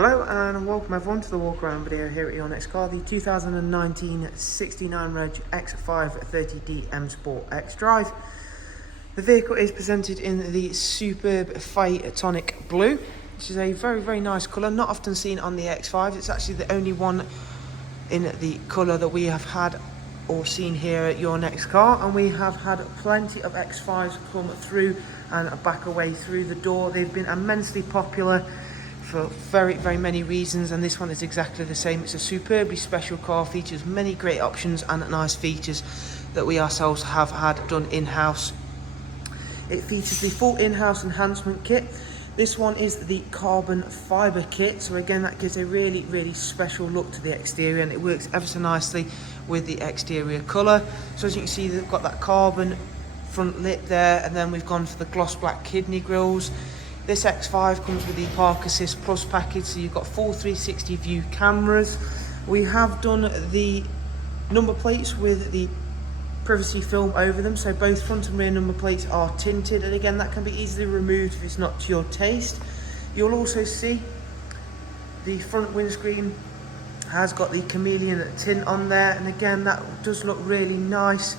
Hello and welcome everyone to the walk around video here at your next car, the 2019 69 Reg X530D M Sport XDRIVE. The vehicle is presented in the superb Phaetonic blue, which is a very nice colour, not often seen on the X5. It's actually the only one in the colour that we have had or seen here at your next car, and we have had plenty of X5s come through and back away through the door. They've been immensely popular for very many reasons, and this one is exactly the same. It's a superbly special car, features many great options and nice features that we ourselves have had done in-house. It features the full in-house enhancement kit. This one is the carbon fibre kit, so again that gives a really special look to the exterior, and it works ever so nicely with the exterior colour. So as you can see, they've got that carbon front lip there, and then we've gone for the gloss black kidney grills. This X5 comes with the Park Assist Plus package, so you've got full 360 view cameras. We have done the number plates with the privacy film over them, so both front and rear number plates are tinted, and again that can be easily removed if it's not to your taste. You'll also see the front windscreen has got the chameleon tint on there, and again that does look really nice.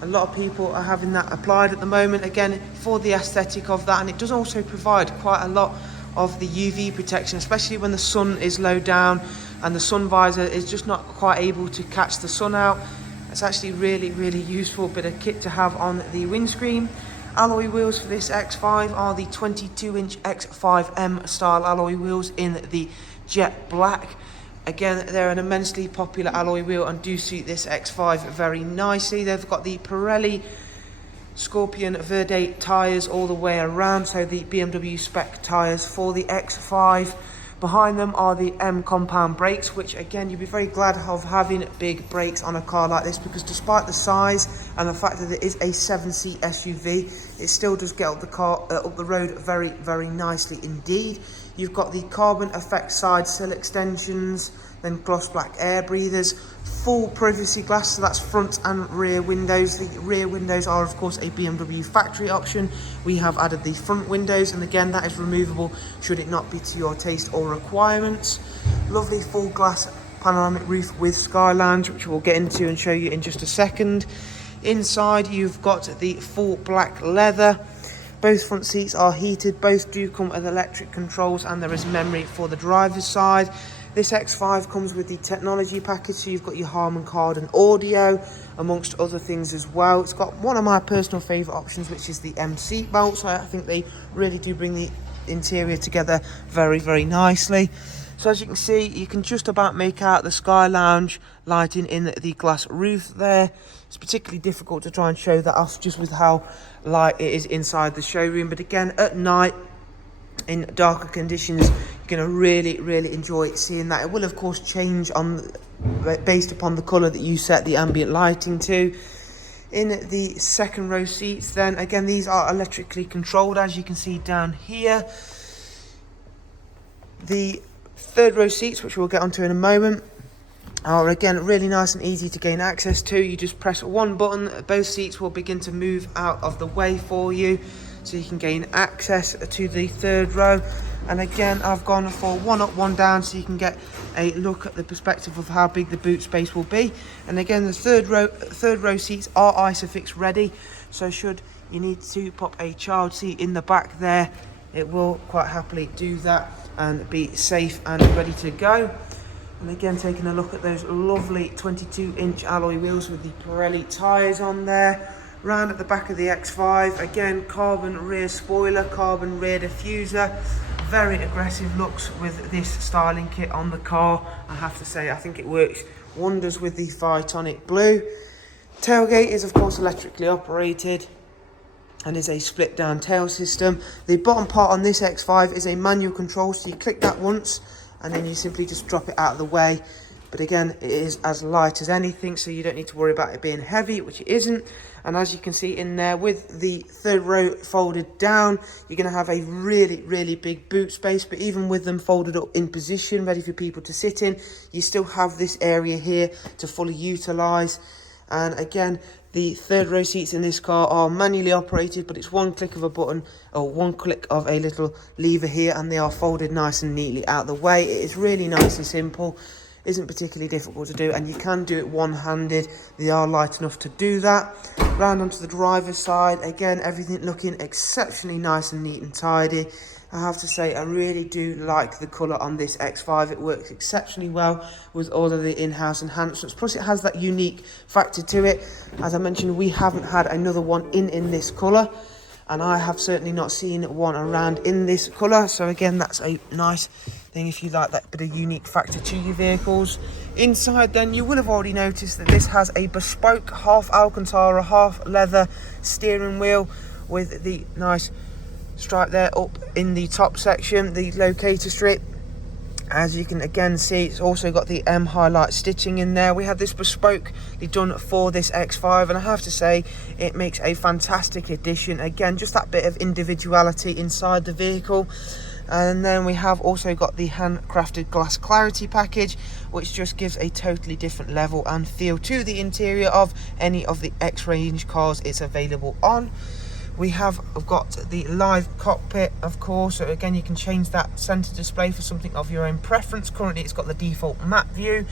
A lot of people are having that applied at the moment, again for the aesthetic of that, and it does also provide quite a lot of the UV protection, especially when the sun is low down and the sun visor is just not quite able to catch the sun out. It's actually really useful bit of kit to have on the windscreen. Alloy wheels for this X5 are the 22-inch X5M style alloy wheels in the jet black. Again, they're an immensely popular alloy wheel and do suit this X5 very nicely. They've got the Pirelli Scorpion Verde tyres all the way around, so the BMW Spec tyres for the X5. Behind them are the M compound brakes, which again you'll be very glad of having big brakes on a car like this, because despite the size and the fact that it is a 7-seat SUV, it still does get up the road very nicely indeed. You've got the carbon effect side sill extensions, then gloss black air breathers, full privacy glass, so that's front and rear windows. The rear windows are of course a BMW factory option. We have added the front windows, and again that is removable should it not be to your taste or requirements. Lovely full glass panoramic roof with sky lounge, which we'll get into and show you in just a second. Inside you've got the full black leather. Both front seats are heated, both do come with electric controls, and there is memory for the driver's side. This X5 comes with the technology package, so you've got your Harman Kardon audio, amongst other things as well. It's got one of my personal favourite options, which is the M seat belt, so I think they really do bring the interior together very nicely. So as you can see, you can just about make out the sky lounge lighting in the glass roof there. It's particularly difficult to try and show that off just with how light it is inside the showroom, but again at night in darker conditions you're going to really enjoy seeing that. It will of course change based upon the colour that you set the ambient lighting to. In the second row seats then, again these are electrically controlled, as you can see down here. The third row seats, which we'll get onto in a moment, are again really nice and easy to gain access to. You just press one button, both seats will begin to move out of the way for you, so you can gain access to the third row. And again I've gone for one up one down, so you can get a look at the perspective of how big the boot space will be. And again the third row seats are ISOFIX ready, so should you need to pop a child seat in the back there, it will quite happily do that and be safe and ready to go. And again taking a look at those lovely 22-inch alloy wheels with the Pirelli tyres on there. Round at the back of the X5, again carbon rear spoiler, carbon rear diffuser. Very aggressive looks with this styling kit on the car, I have to say. I think it works wonders with the Phaetonic blue. Tailgate is of course electrically operated and is a split down tail system. The bottom part on this X5 is a manual control, so you click that once and then you simply just drop it out of the way. But again, it is as light as anything, so you don't need to worry about it being heavy, which it isn't. And as you can see in there, with the third row folded down, you're going to have a really big boot space. But even with them folded up in position, ready for people to sit in, you still have this area here to fully utilise. And again, The third row seats in this car are manually operated, but it's one click of a button or one click of a little lever here, and they are folded nice and neatly out of the way. It is really nice and simple, isn't particularly difficult to do, and you can do it one-handed. They are light enough to do that. Round onto the driver's side, again, everything looking exceptionally nice and neat and tidy. I have to say, I really do like the colour on this X5. It works exceptionally well with all of the in-house enhancements. Plus, it has that unique factor to it. As I mentioned, we haven't had another one in this colour, and I have certainly not seen one around in this colour. So again, that's a nice thing if you like that bit of unique factor to your vehicles. Inside then, you will have already noticed that this has a bespoke half Alcantara, half leather steering wheel with the nice stripe there up in the top section, the locator strip. As you can again see, it's also got the M highlight stitching in there. We have this bespokely done for this X5, and I have to say it makes a fantastic addition. Again, just that bit of individuality inside the vehicle. And then we have also got the handcrafted glass clarity package, which just gives a totally different level and feel to the interior of any of the X range cars it's available on. We have got the live cockpit, of course, so again you can change that center display for something of your own preference. Currently it's got the default map view.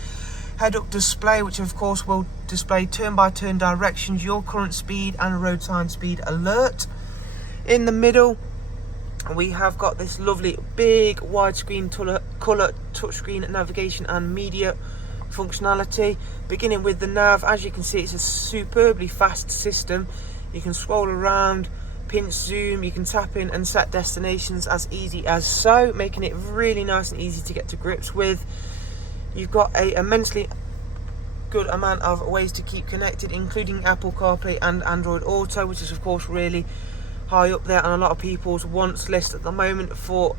Head-up display, which of course will display turn-by-turn directions, your current speed and road sign speed alert. In the middle we have got this lovely big widescreen colour touchscreen navigation and media functionality. Beginning with the nav, as you can see, it's a superbly fast system. You can scroll around, pinch zoom, you can tap in and set destinations as easy as so, making it really nice and easy to get to grips with. You've got a immensely good amount of ways to keep connected, including Apple CarPlay and Android Auto, which is of course really high up there on a lot of people's wants list at the moment for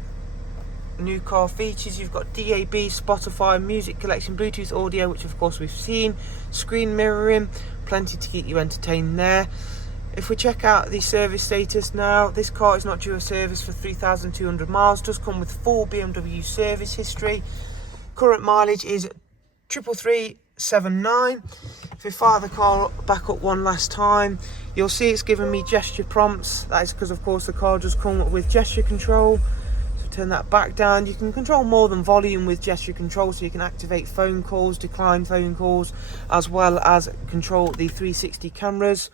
new car features. You've got DAB, Spotify, music collection, Bluetooth audio, which of course we've seen, screen mirroring, plenty to keep you entertained there. If we check out the service status now, this car is not due a service for 3,200 miles, does come with full BMW service history. Current mileage is 33379. If we fire the car back up one last time, you'll see it's giving me gesture prompts. That is because of course the car does come with gesture control. So turn that back down. You can control more than volume with gesture control, so you can activate phone calls, decline phone calls, as well as control the 360 cameras.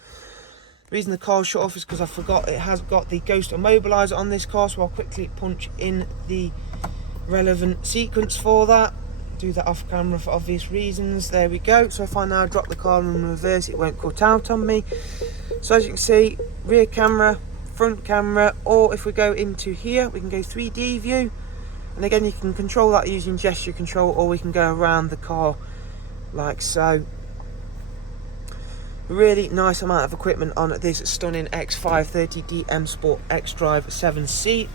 The reason the car's shut off is because I forgot it has got the ghost immobiliser on this car, so I'll quickly punch in the relevant sequence for that. Do that off camera for obvious reasons. There we go. So if I now drop the car in reverse, it won't cut out on me. So as you can see, rear camera, front camera, or if we go into here, we can go 3D view. And again, you can control that using gesture control, or we can go around the car like so. Really nice amount of equipment on this stunning X530D M Sport XDRIVE 7C.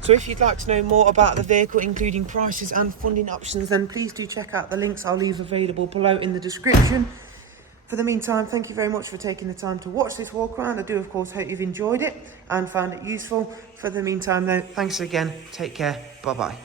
So if you'd like to know more about the vehicle, including prices and funding options, then please do check out the links I'll leave available below in the description. For the meantime, thank you very much for taking the time to watch this walk around. I do of course hope you've enjoyed it and found it useful. For the meantime though, thanks again, take care, bye bye.